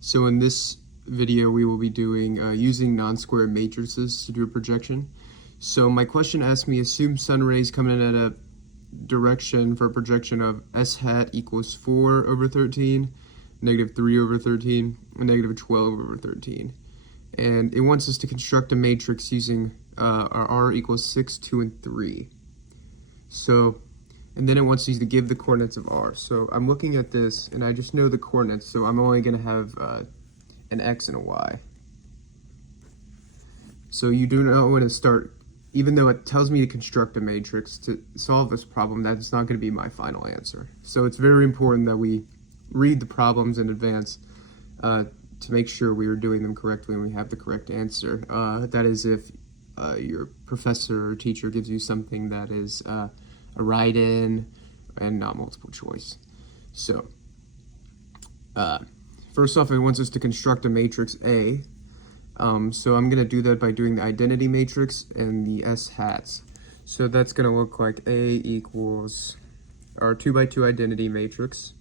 So in this video, we will be doing using non-square matrices to do a projection. So my question asks me, assume sun rays coming in at a direction for a projection of s hat equals 4 over 13, negative 3 over 13, and negative 12 over 13. And it wants us to construct a matrix using our r equals 6, 2, and 3. So, and then it wants us to give the coordinates of r. So I'm looking at this, and I just know the coordinates, so I'm only going to have an x and a y. So you do not want to start, even though it tells me to construct a matrix to solve this problem, that's not going to be my final answer. So it's very important that we read the problems in advance to make sure we are doing them correctly and we have the correct answer. That is if your professor or teacher gives you something that is a write-in and not multiple choice. So first off, it wants us to construct a matrix A. So I'm going to do that by doing the identity matrix and the S hats. So that's going to look like A equals our 2 by 2 identity matrix,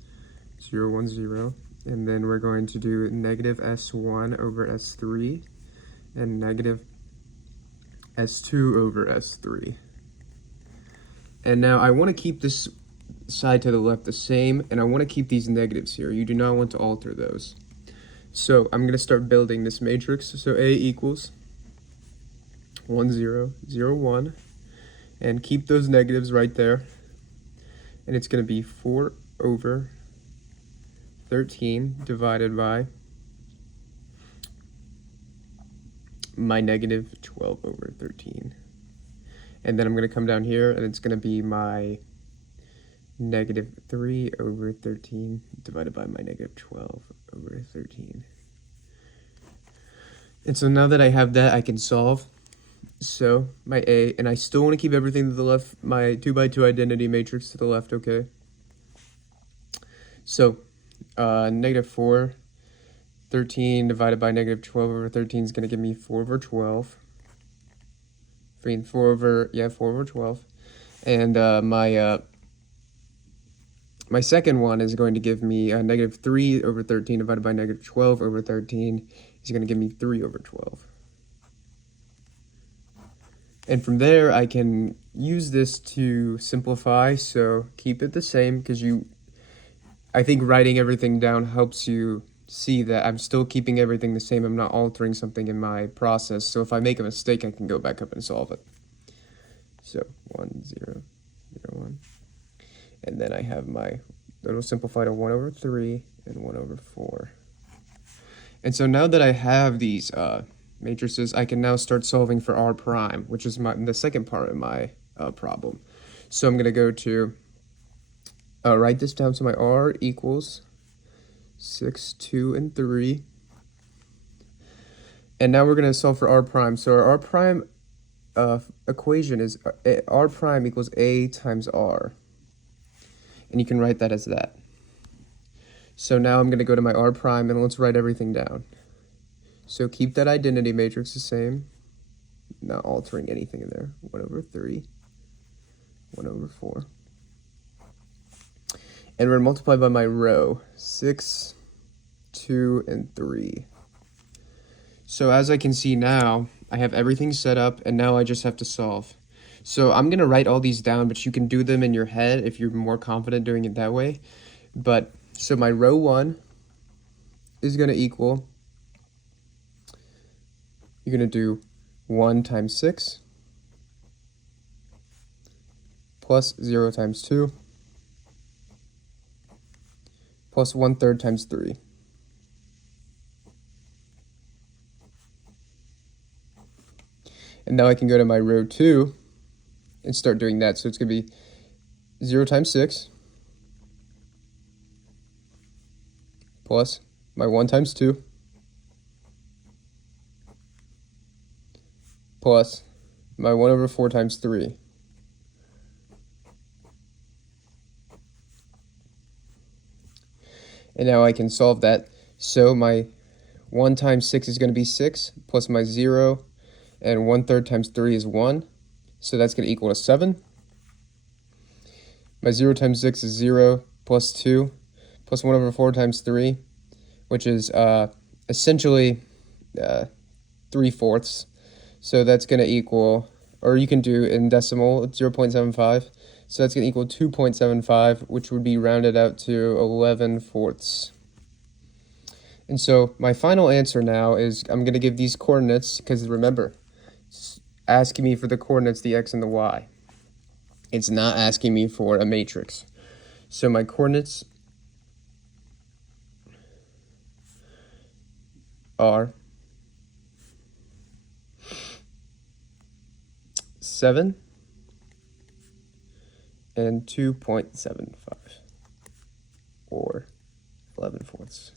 0, 1, 0. And then we're going to do negative S1 over S3 and negative S2 over S3. And now I want to keep this side to the left the same, and I want to keep these negatives here. You do not want to alter those. So I'm going to start building this matrix. So A equals 1, 0, 0, 1, and keep those negatives right there. And it's going to be 4 over 13 divided by my negative 12 over 13. And then I'm going to come down here, and it's going to be my negative 3 over 13 divided by my negative 12 over 13. And so now that I have that, I can solve. So my A, and I still want to keep everything to the left, my 2 by 2 identity matrix to the left, okay? So negative 4, 13 divided by negative 12 over 13 is going to give me 4 over 12. I mean 4 over 12. And my second one is going to give me negative 3 over 13 divided by negative 12 over 13 is going to give me 3 over 12. And from there, I can use this to simplify, so keep it the same, because I think writing everything down helps you see that I'm still keeping everything the same. I'm not altering something in my process, so if I make a mistake, I can go back up and solve it. So 1, 0, 0, 1. And then I have that'll simplify to 1 over 3 and 1 over 4. And so now that I have these matrices, I can now start solving for r prime, which is the second part of my problem. So I'm going to go to write this down. So my r equals 6, 2, and 3. And now we're going to solve for r prime. So our r prime equation is r prime equals a times r. And you can write that as that. So now I'm going to go to my r prime, and let's write everything down. So keep that identity matrix the same, not altering anything in there. 1 over 3, 1 over 4. And we're going to multiply by my row, 6, 2, and 3. So as I can see now, I have everything set up, and now I just have to solve. So I'm going to write all these down, but you can do them in your head if you're more confident doing it that way. But so my row 1 is going to equal, you're going to do 1 times 6 plus 0 times 2 plus 1/3 times 3. And now I can go to my row 2 and start doing that. So it's going to be 0 times 6 plus my 1 times 2 plus my 1 over 4 times 3. And now I can solve that. So my 1 times 6 is going to be 6 plus my 0, and 1/3 times 3 is 1. So that's going to equal to 7. My 0 times 6 is 0 plus 2 plus 1 over 4 times 3 which is essentially 3/4. So that's going to equal, or you can do in decimal, it's 0.75. So that's going to equal 2.75, which would be rounded out to 11/4. And so my final answer now is I'm going to give these coordinates, because remember, it's asking me for the coordinates, the x and the y. It's not asking me for a matrix. So my coordinates are 7 and 2.75, or 11/4.